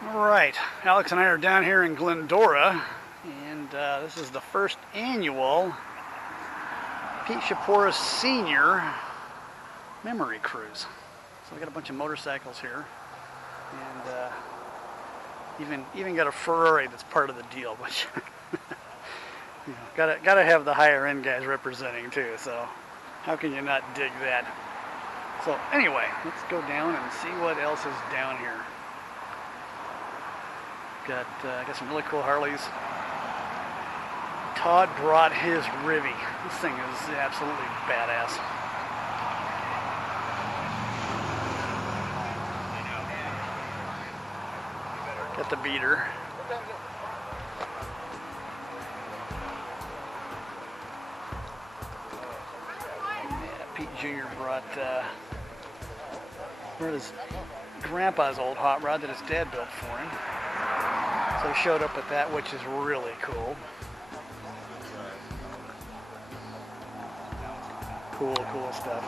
Alright, Alex and I are down here in Glendora, and this is the first annual Pete Chapouris Senior Memory Cruise. So we got a bunch of motorcycles here, and even got a Ferrari that's part of the deal, which you know, gotta have the higher end guys representing too, so how can you not dig that? So anyway, let's go down and see what else is down here. Got some really cool Harleys. Todd brought his Rivy. This thing is absolutely badass. Got the beater. Yeah, Pete Jr. brought his grandpa's old hot rod that his dad built for him. So he showed up at that, which is really cool. Cool stuff.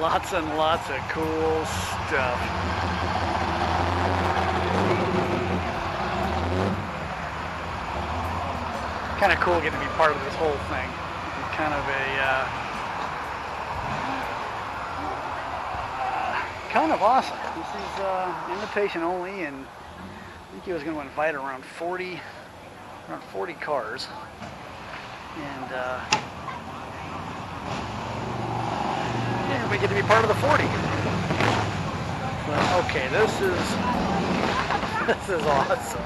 Lots and lots of cool stuff. Kind of cool getting to be part of this whole thing. It's kind of kind of awesome. This is invitation only, and I think he was going to invite around 40 cars, and we get to be part of the 40. So, okay, this is awesome.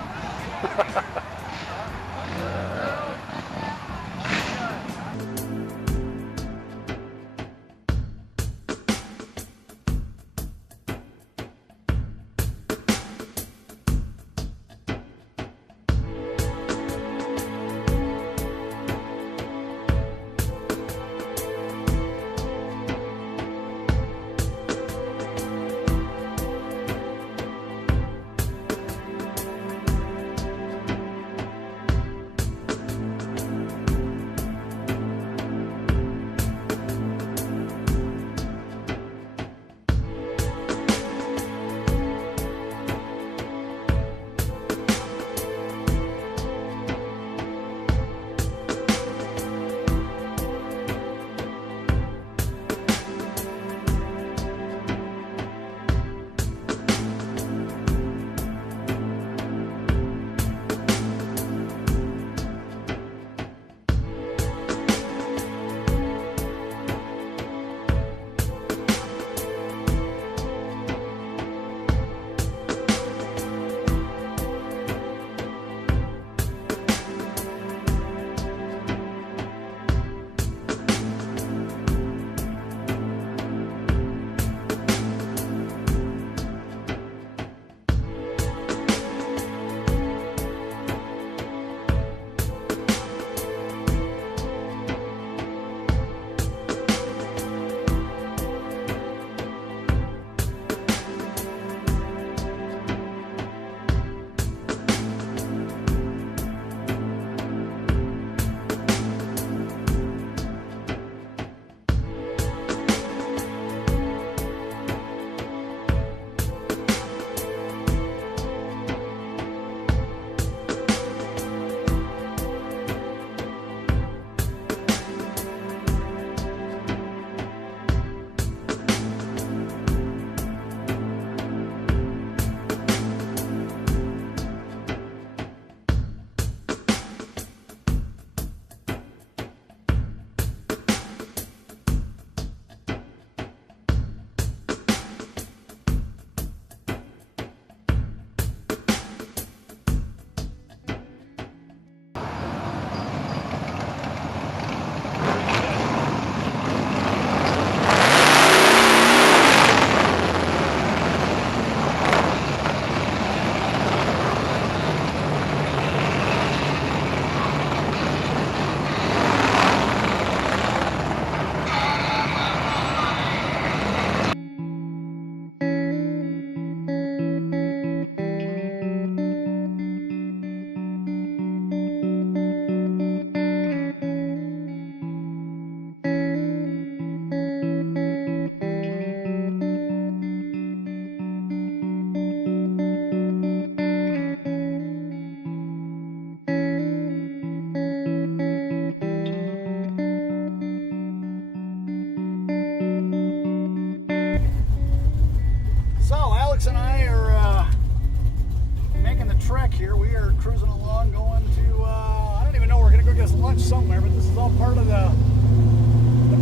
Alex and I are making the trek here. We are cruising along, going to, I don't even know, we're going to go get some lunch somewhere, but this is all part of the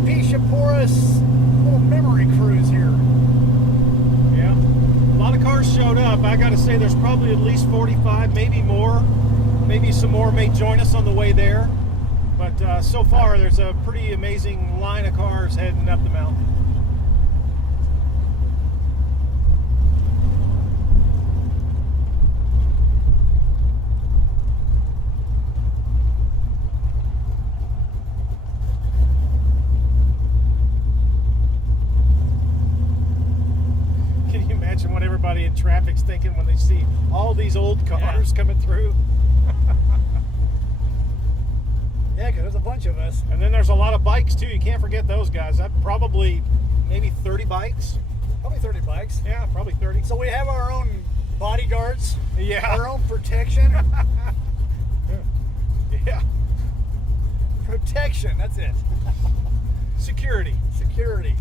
Chapouris little memory cruise here. Yeah, a lot of cars showed up. I got to say there's probably at least 45, maybe more. Maybe some more may join us on the way there. But so far, there's a pretty amazing line of cars heading up the mountain. Can you imagine what everybody in traffic's thinking when they see all these old cars coming through? Yeah, because there's a bunch of us. And then there's a lot of bikes too. You can't forget those guys. That probably maybe 30 bikes. Probably 30 bikes. Yeah, probably 30. So we have our own bodyguards. Yeah. Our own protection. Yeah. Protection, that's it. Security. Security.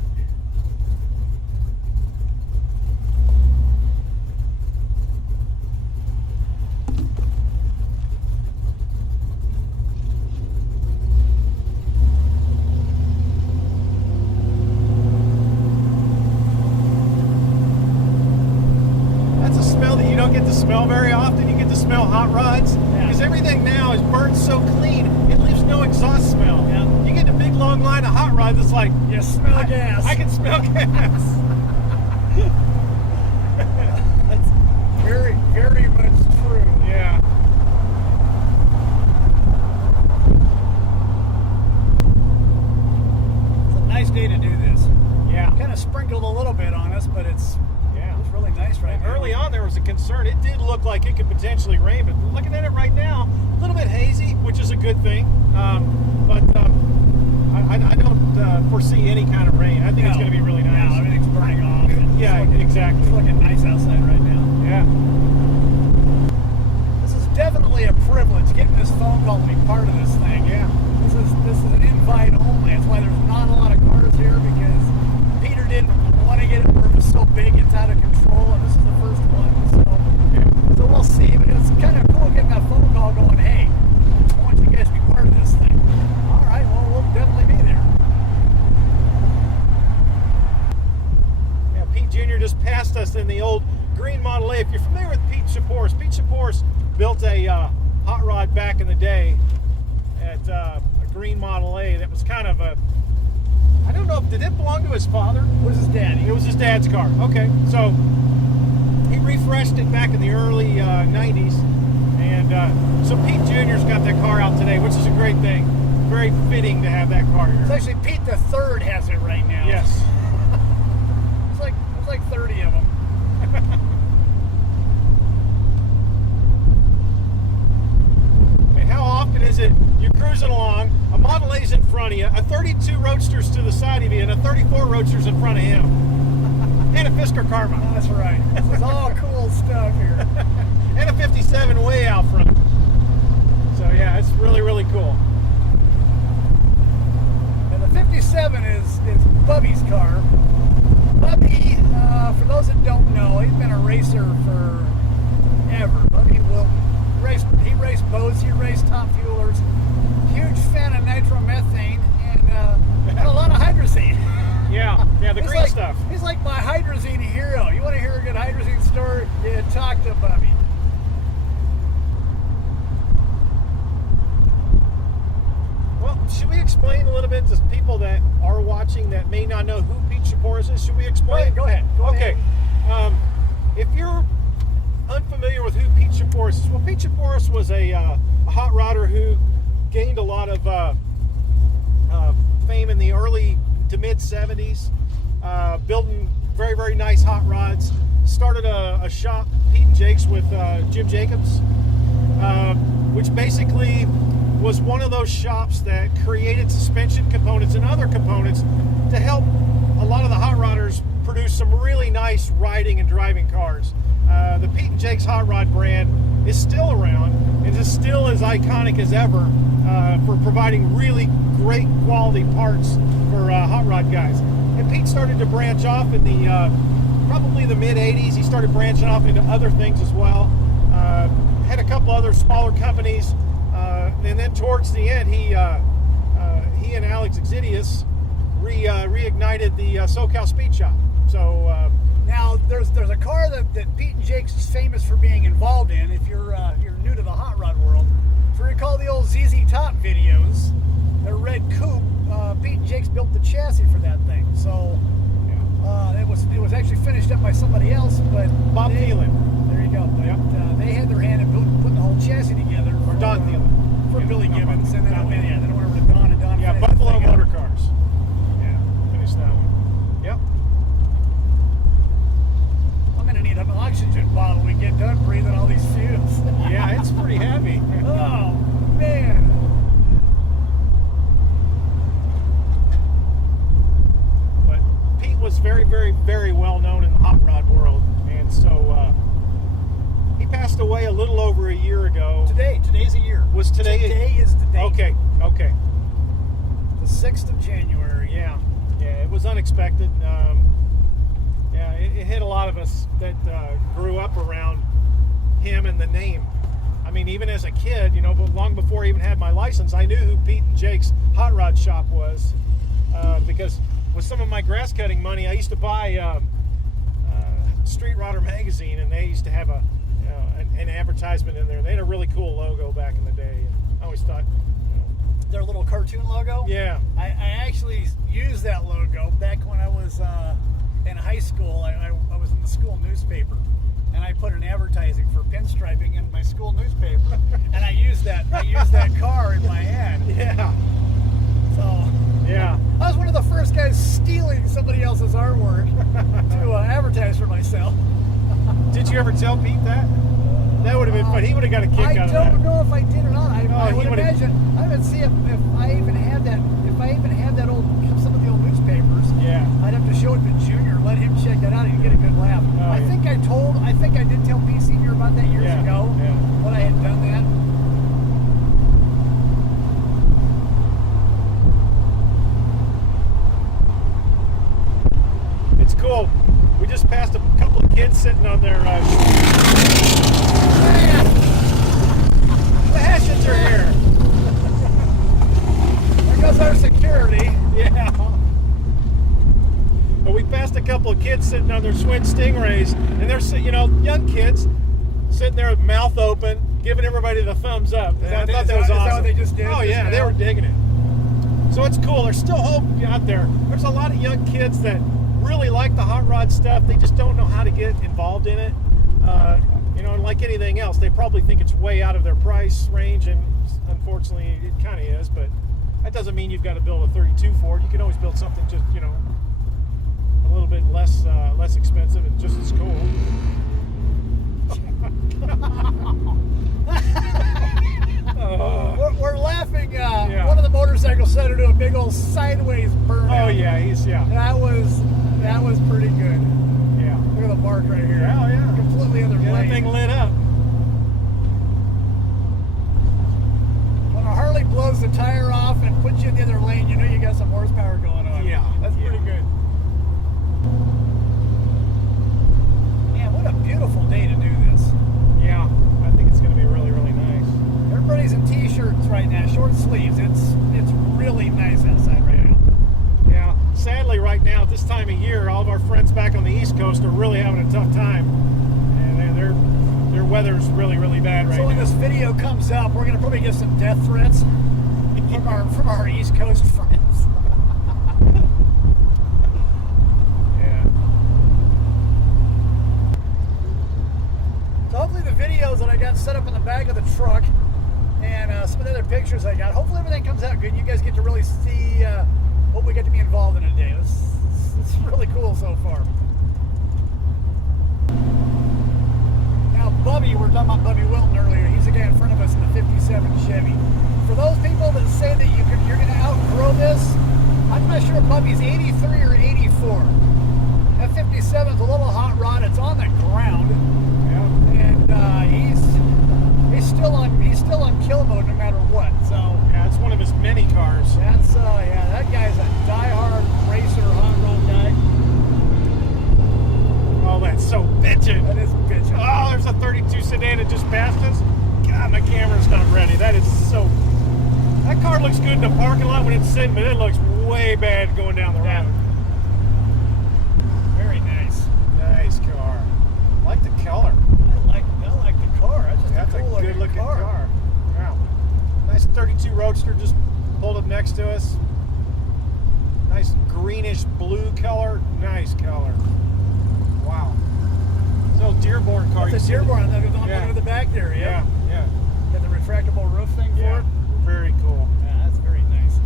Get to smell very often. You get to smell hot rods because everything now is burned so clean it leaves no exhaust smell. Yeah. You get a big long line of hot rods. It's like you smell gas. I can smell gas. That's very, very much true. Yeah. It's a nice day to do this. Yeah. Kind of sprinkled a little bit on us, but it's really nice right now. Early on there was a concern. It did look like it could potentially rain, but looking at it right now, a little bit hazy, which is a good thing. But I don't foresee any kind of rain. I think it's going to be really nice. Yeah, everything's burning off. Yeah, exactly. It's looking nice outside right now. Yeah. This is definitely a privilege, getting this phone call to be part of this thing. Yeah. This is an invite only. That's why there's not a lot of cars here, because Peter didn't want to get it where it was so big it's out of control, and this is the first one. So we'll see. But it's kind of cool getting that phone call going, hey, I want you guys to be part of this thing. All right, well, we'll definitely be there. Yeah, Pete Jr. just passed us in the old green Model A. If you're familiar with Pete Chapouris built a hot rod back in the day at a green Model A that was kind of a, I don't know, did it belong to his father? It was his daddy. It was his dad's car. Okay, so he refreshed it back in the early 90s, and so Pete Jr.'s got that car out today, which is a great thing. Very fitting to have that car here. It's actually Pete the Third has it right now. Yes. There's like 30 of them. And how often is it you're cruising along, a Model A's in front of you, a 32 Roadster's to the side of you, and a 34 Roadster's in front of him, and a Fisker Karma. That's right. This is all cool stuff here. And a 57 way out front. So yeah, it's really, really cool. And the 57 is Bubby's car. Bubby, for those that don't know, he's been a racer forever. Bubby he raced boats, he raced top fuelers. Huge fan of nitromethane and a lot of hydrazine. Yeah, the green stuff. He's like my hydrazine hero. You want to hear a good hydrazine story? Yeah, talk to Bubby. Well, should we explain a little bit to people that are watching that may not know who Pete Chapouris is? Should we explain? Go ahead. Okay. If you're unfamiliar with who Pete Chapouris is, well, Pete Chapouris was a hot rodder who gained a lot of fame in the early to mid 70s, building very, very nice hot rods. Started a shop, Pete and Jake's, with Jim Jacobs, which basically was one of those shops that created suspension components and other components to help a lot of the hot rodders produce some really nice riding and driving cars. The Pete and Jake's hot rod brand is still around and is still as iconic as ever for providing really great quality parts for hot rod guys. And Pete started to branch off in the probably the mid 80s. He started branching off into other things as well. Had a couple other smaller companies, and then towards the end, he and Alex Exidius reignited the SoCal Speed Shop. So now there's a car that Pete and Jake's is famous for being involved in. If you're new to the hot rod world, if you recall the old ZZ Top videos, their red coupe, Pete and Jake's built the chassis for that thing. So it was actually finished up by somebody else, but Bob Thielen. There you go. But, Yep. they had their hand in putting the whole chassis together. Or Don Thielen. For Yeah, Billy no, Gibbons, and then Don Thielen. then I went over to Don, and Don Yeah, finished the Buffalo thing up. Motor Cars. Yeah, finished that one. Yep. I'm gonna need an oxygen bottle when we get done breathing all these fumes. Yeah, it's pretty heavy. Oh man. But Pete was very, very, very well known in the hot rod world, and so he passed away a little over a year ago. Today's a year. Was today? Today is the date. Okay. The 6th of January. Yeah, it was unexpected. Yeah, it hit a lot of us that grew up around him and the name. I mean, even as a kid, but long before I even had my license, I knew who Pete and Jake's hot rod shop was, because with some of my grass cutting money, I used to buy Street Rodder magazine, and they used to have an advertisement in there. They had a really cool logo back in the day. And I always thought, Their little cartoon logo. yeah, I actually used that logo back when I was in high school. I was in the school newspaper, and I put an advertising for pinstriping in my school newspaper, and I used that car in my hand. yeah, So yeah. I was one of the first guys stealing somebody else's artwork to advertise for myself. Did you ever tell Pete that? That would have been fun. He would have got a kick I out of that. don't know if I did or not. I he would would've- imagine. I would see if I even had that. If I even had that some of the old newspapers. Yeah. I'd have to show it to Junior, let him check that out, and he'd get a good laugh. Oh, I yeah. think I did tell P. Senior about that years Yeah, ago. yeah. When I had done that. It's cool. We just passed a couple of kids sitting on their. The Hessians are here. There goes our security. Yeah. But we passed a couple of kids sitting on their Swin Stingrays, and they're young kids sitting there with mouth open, giving everybody the thumbs up. And I thought that was Is that awesome. what they just did? Oh yeah, they were digging it. So it's cool. There's still hope out there. There's a lot of young kids that really like the hot rod stuff. They just don't know how to get involved in it. And like anything else, they probably think it's way out of their price range, and unfortunately, it kind of is. But that doesn't mean you've got to build a 32 for it. You can always build something just a little bit less expensive and just as cool. We're laughing. Yeah. One of the motorcycles set her to a big old sideways burnout. Oh yeah, That was pretty good. yeah. Look at the mark right here. Yeah, yeah. Completely other That lane. thing lit up. When a Harley blows the tire off and puts you in the other lane, you know you got some horsepower going on. Yeah, That's yeah. pretty good. Man, what a beautiful day to do this. Yeah, I think it's going to be really, really nice. Everybody's in t-shirts right now, short sleeves. It's really nice outside right now. Yeah, sadly right now at this time of year, all of our friends back on the East Coast are really having a tough time, and their weather's really, really bad right So when now. this video comes up, we're gonna probably get some death threats from our East Coast friends. Yeah. So hopefully the videos that I got set up in the back of the truck and some of the other pictures I got, hopefully everything comes out good. You guys get to really see what we get to be involved in today. It's really cool so far. Now Bubby, we were talking about Bubby Wilton earlier. He's the guy in front of us in the 57 Chevy. For those people that say that you're going to outgrow this, I'm not sure if Bubby's 83 or 84. That 57 is a little hot rod. It's on the ground. Yeah. And he's still on kill mode no matter what. So Yeah, it's one of his many cars. that's that guy's a diehard racer, hot rod guy. bitching. That is bitching. Oh, there's a 32 sedan that just passed us. God, my camera's not ready. That is so... That car looks good in the parking lot when it's sitting, but it looks way bad going down the road. Yeah. Very nice. Nice car. I like the color. I like the car. That's just That's a cool a good looking car. Wow. Nice 32 Roadster just pulled up next to us. Nice greenish blue color. Nice color. Wow. It's an old Dearborn car. It's a Dearborn on the back there, Yeah, yeah. Got the retractable roof thing for it. Very cool. Yeah, that's very nice.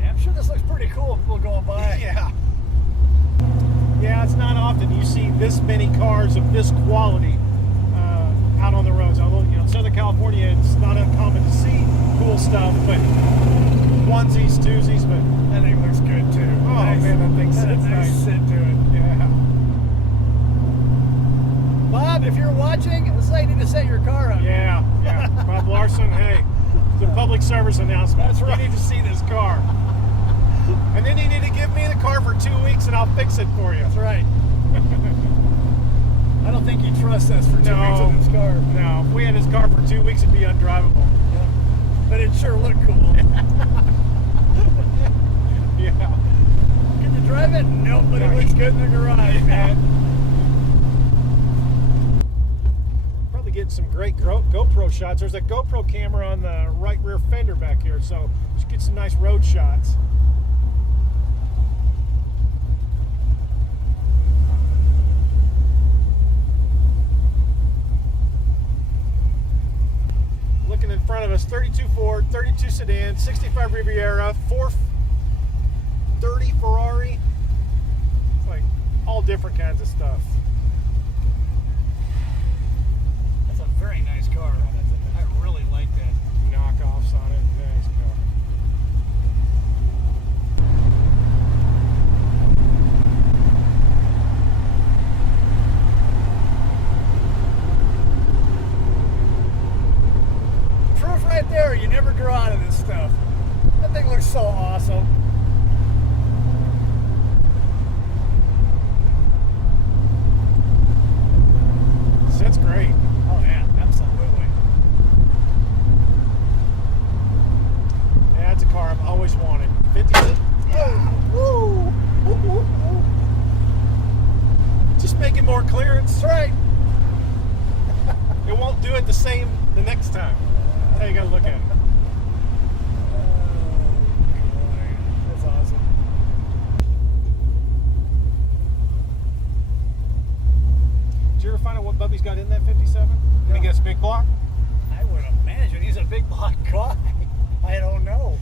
Yeah, I'm sure this looks pretty cool if people going by. Yeah. Yeah, it's not often you see this many cars of this quality out on the roads. Although, you know, in Southern California, it's not uncommon to see cool stuff, but onesies, twosies, but That thing looks good too. oh man, that thing Got a sits nice nice. sit to it. Yeah. Bob, if you're watching, this is how you need to set your car up. Yeah, yeah. Bob Larson, hey, it's a public service announcement. That's right. You need to see this car. And then you need to give me the car for 2 weeks and I'll fix it for you. That's right. I don't think he trusts us for 2 weeks No. in this car. No, if we had this car for 2 weeks, it'd be undrivable. Yeah. But it sure looked cool. Yeah. Can you drive it? Nope, but No, it looks good in the garage, man. Probably get some great GoPro shots. There's a GoPro camera on the right rear fender back here, so just get some nice road shots. Looking in front of us, 32 Ford, 32 sedan, 65 Riviera, 430 Ferrari. It's like all different kinds of stuff. That's a very nice car. I really like that. Knockoffs on it. Nice car. Proof right there, you never grow out of this stuff. That thing looks so awesome. Sits great. Oh yeah, absolutely. Yeah, it's a car I've always wanted. 50. Woo! Just making more clearance. That's right. It won't do it the same the next time. That's how you gotta look at it. Oh, boy. That's awesome. Did you ever find out what Bubby's got in that 57? Can he get a big block? I would imagine he's a big block guy. I don't know.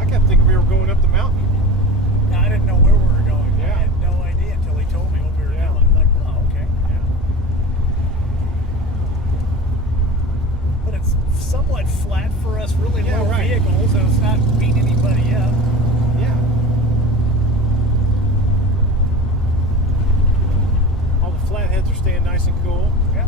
I kept thinking we were going up the mountain. Now, I didn't know where we were going. Yeah. I had no idea until he told me what we were Yeah. doing. I'm like, oh, okay. Yeah. But it's somewhat flat for us really Yeah, low right. vehicles, so it's not beating anybody up. Yeah. All the flatheads are staying nice and cool. Yeah.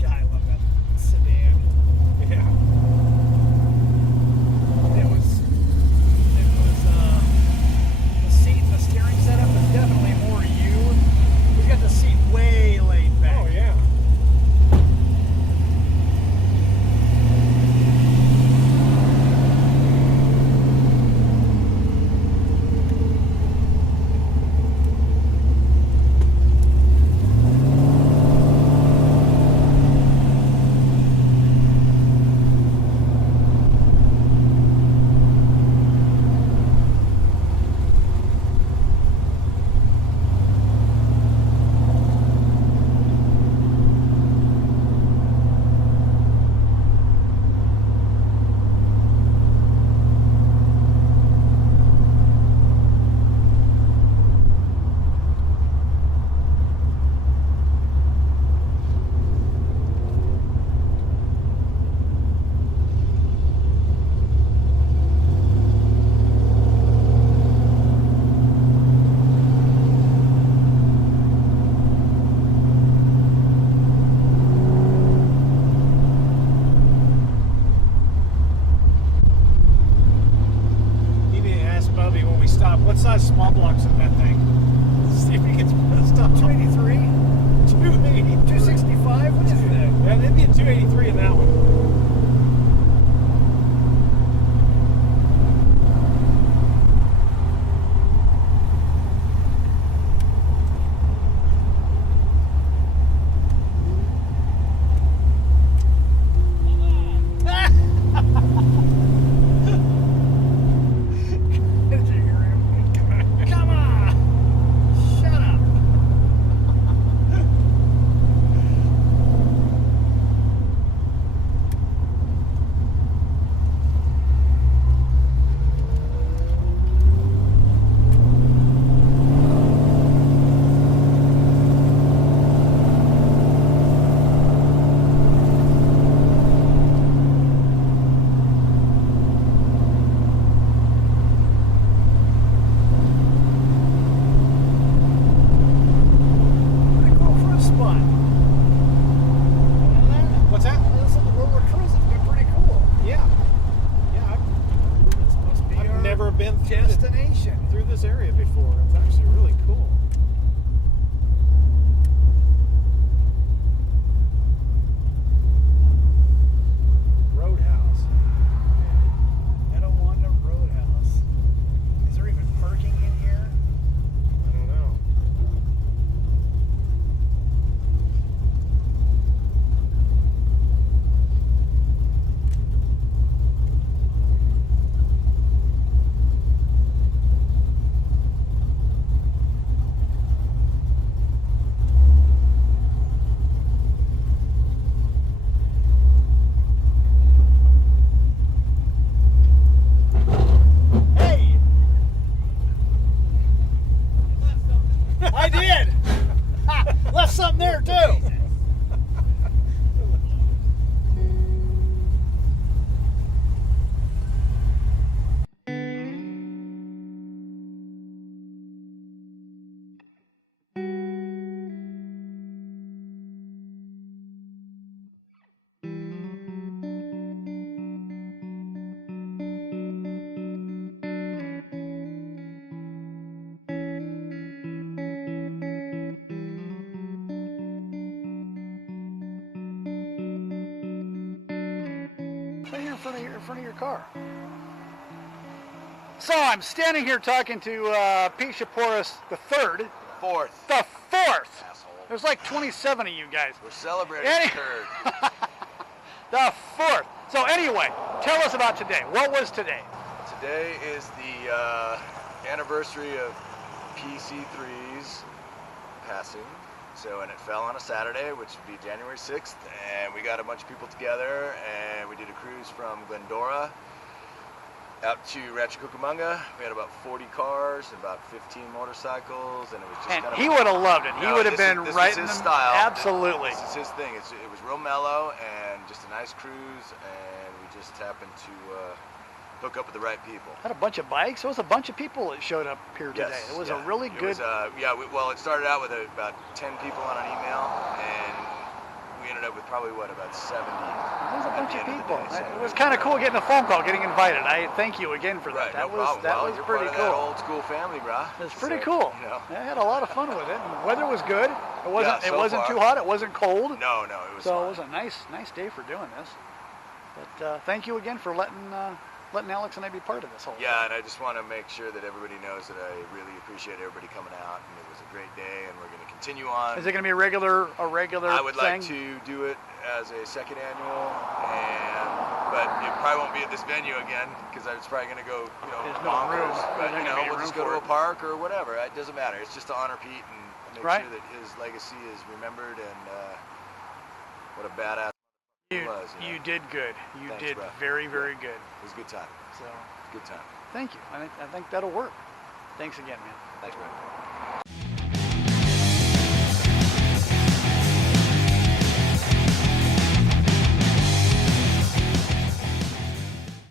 God, I love that sedan. Yeah. The seat, the steering setup is definitely more you. We've got the seat way laid back. Oh yeah. something there too. Right here in front of your car. So I'm standing here talking to Pete Chapouris the third. Fourth. The fourth. Asshole. There's like 27 of you guys. We're celebrating Any- the third. The fourth. So anyway, tell us about today. What was today? Today is the anniversary of PC3's passing. So, and it fell on a Saturday, which would be January 6th, and we got a bunch of people together, and we did a cruise from Glendora out to Rancho Cucamonga. We had about 40 cars and about 15 motorcycles, and it was just And kind of... he would have loved it. He would have been this right is in his the style. Absolutely. This is his thing. It was real mellow and just a nice cruise, and we just happened to hook up with the right people. Had a bunch of bikes. There was a bunch of people that showed up here today. Yes, It was yeah. a really It good. was, well, it started out with about 10 people on an email, and we ended up with probably about 70. There was a bunch of at the end people. of the day, so It was kind of cool getting a phone call, getting invited. I thank you again for that. Right, That no was problem. that Well, was you're pretty part of that cool. old school family, brah. It was pretty So, cool. You know. I had a lot of fun with it. And the weather was good. It wasn't. Yeah, it so wasn't far. too hot. It wasn't cold. No, it was So fun. it was a nice day for doing this. But thank you again for letting Alex and I be part of this whole thing. Yeah, and I just want to make sure that everybody knows that I really appreciate everybody coming out, and it was a great day, and we're going to continue on. Is it going to be a regular I would thing? like to do it as a second annual, but it probably won't be at this venue again because it's probably going to go, There's no bonkers. room. But There's not gonna be we'll room just go for to a it. park or whatever. It doesn't matter. It's just to honor Pete and make Right. sure that his legacy is remembered, and what a badass he was. You did good. You Thanks, did bro. very good. It was a good time. So Good time. thank you. I think that'll work. Thanks again, man. Thanks, bro.